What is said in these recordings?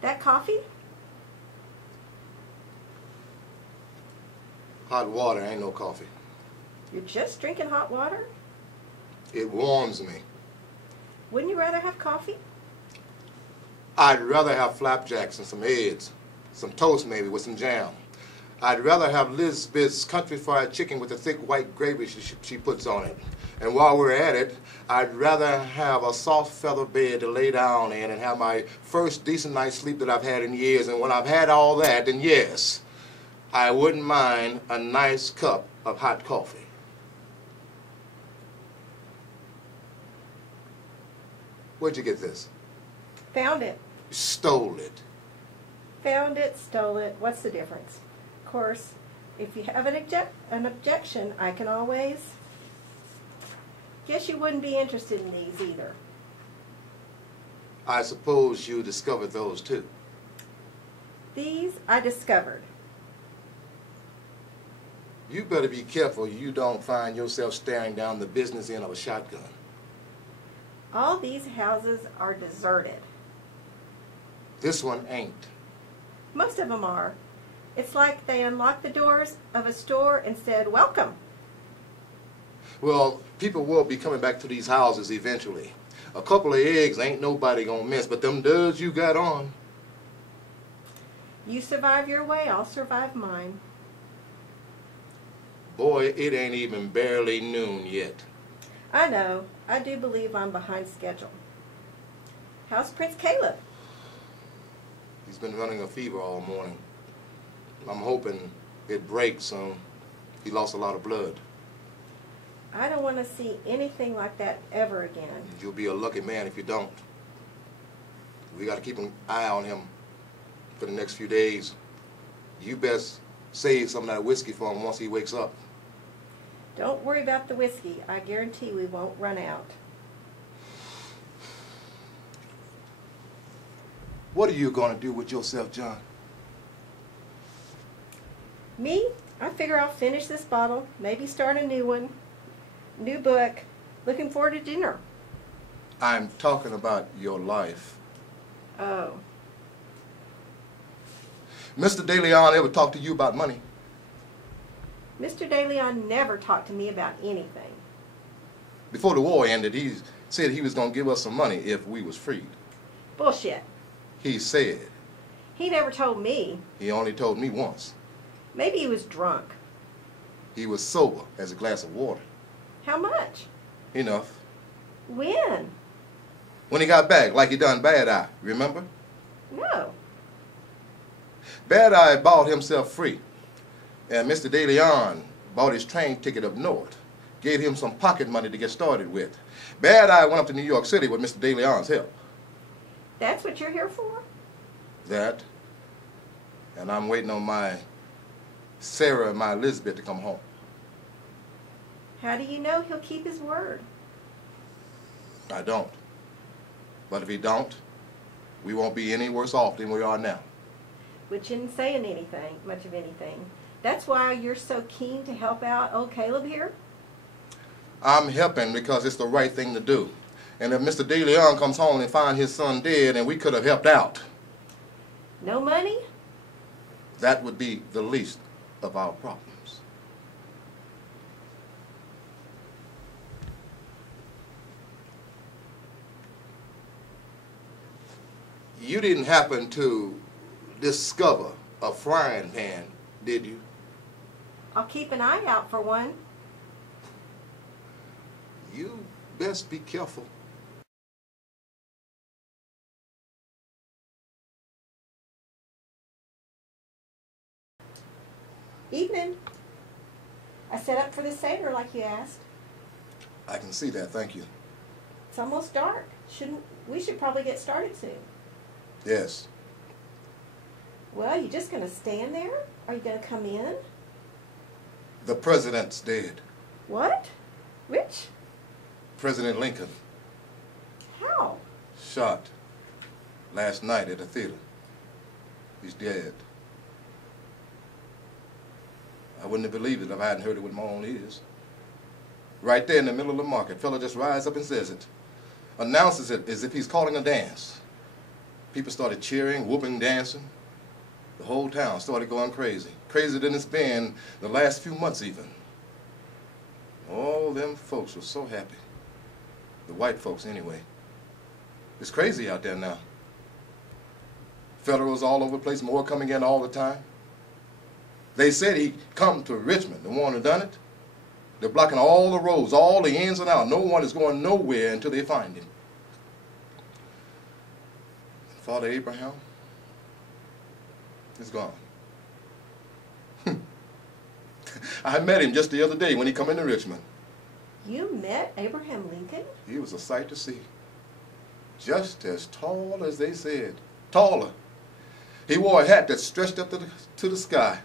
That coffee? Hot water ain't no coffee. You're just drinking hot water? It warms me. Wouldn't you rather have coffee? I'd rather have flapjacks and some eggs, some toast maybe with some jam. I'd rather have Lizbeth's country fried chicken with the thick white gravy she puts on it. And while we're at it, I'd rather have a soft feather bed to lay down in and have my first decent night's sleep that I've had in years. And when I've had all that, then yes, I wouldn't mind a nice cup of hot coffee. Where'd you get this? Found it. Stole it. Found it, stole it. What's the difference? Of course, if you have an objection, I can always... Guess you wouldn't be interested in these either. I suppose you discovered those too. These I discovered. You better be careful you don't find yourself staring down the business end of a shotgun. All these houses are deserted. This one ain't. Most of them are. It's like they unlocked the doors of a store and said, "Welcome." Well, people will be coming back to these houses eventually. A couple of eggs ain't nobody gonna miss, but them duds you got on. You survive your way, I'll survive mine. Boy, it ain't even barely noon yet. I know. I do believe I'm behind schedule. How's Prince Caleb? He's been running a fever all morning. I'm hoping it breaks soon. He lost a lot of blood. I don't want to see anything like that ever again. You'll be a lucky man if you don't. We got to keep an eye on him for the next few days. You best save some of that whiskey for him once he wakes up. Don't worry about the whiskey. I guarantee we won't run out. What are you going to do with yourself, John? Me? I figure I'll finish this bottle, maybe start a new one, new book. Looking forward to dinner. I'm talking about your life. Oh. Mr. De Leon ever talked to you about money? Mr. De Leon never talked to me about anything. Before the war ended, he said he was going to give us some money if we was freed. Bullshit. He said. He never told me. He only told me once. Maybe he was drunk. He was sober as a glass of water. How much? Enough. When? When he got back, like he done Bad Eye, remember? No. Bad Eye bought himself free. And Mr. De Leon bought his train ticket up north. Gave him some pocket money to get started with. Bad Eye went up to New York City with Mr. De Leon's help. That's what you're here for? That. And I'm waiting on my Sarah and my Elizabeth to come home. How do you know he'll keep his word? I don't. But if he don't, we won't be any worse off than we are now. Which isn't saying anything, much of anything. That's why you're so keen to help out old Caleb here? I'm helping because it's the right thing to do. And if Mr. De Leon comes home and finds his son dead, and we could have helped out. No money? That would be the least of our problems. You didn't happen to discover a frying pan, did you? I'll keep an eye out for one. You best be careful. Evening. I set up for the Seder like you asked. I can see that, thank you. It's almost dark. We should probably get started soon. Yes. Well, you just going to stand there? Are you going to come in? The president's dead. What? Which? President Lincoln. How? Shot last night at a theater. He's dead. I wouldn't have believed it if I hadn't heard it with my own ears. Right there in the middle of the market, fella just rises up and says it. Announces it as if he's calling a dance. People started cheering, whooping, dancing. The whole town started going crazy. Crazier than it's been the last few months even. All them folks were so happy. The white folks anyway. It's crazy out there now. Federals all over the place, more coming in all the time. They said he'd come to Richmond, the one who done it. They're blocking all the roads, all the ins and outs. No one is going nowhere until they find him. Father Abraham is gone. I met him just the other day when he come into Richmond. You met Abraham Lincoln? He was a sight to see. Just as tall as they said. Taller. He wore a hat that stretched up to the sky.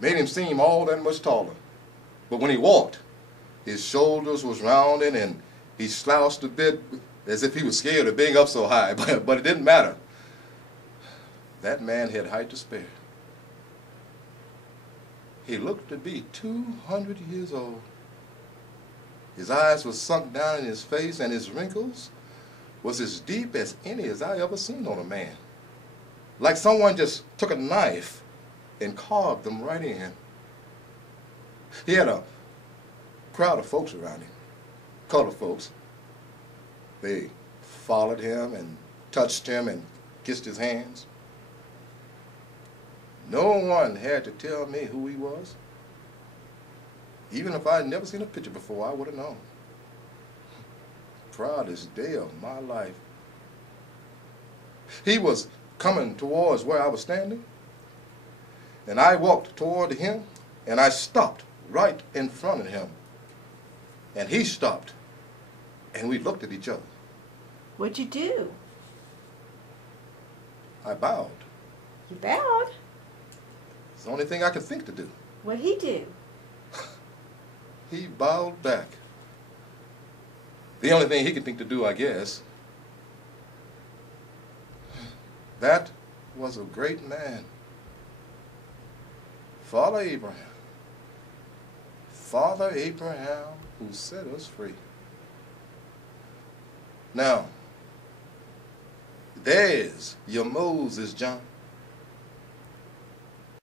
Made him seem all that much taller. But when he walked, his shoulders was rounded and he slouched a bit as if he was scared of being up so high. But it didn't matter. That man had height to spare. He looked to be 200 years old. His eyes were sunk down in his face, and his wrinkles was as deep as any as I ever seen on a man. Like someone just took a knife and carved them right in. He had a crowd of folks around him, colored folks. They followed him and touched him and kissed his hands. No one had to tell me who he was. Even if I had never seen a picture before, I would have known. Proudest day of my life. He was coming towards where I was standing, and I walked toward him, and I stopped right in front of him. And he stopped, and we looked at each other. What'd you do? I bowed. You bowed? It's the only thing I could think to do. What'd he do? He bowed back. The only thing he could think to do, I guess. That was a great man. Father Abraham. Father Abraham who set us free. Now, there's your Moses, John.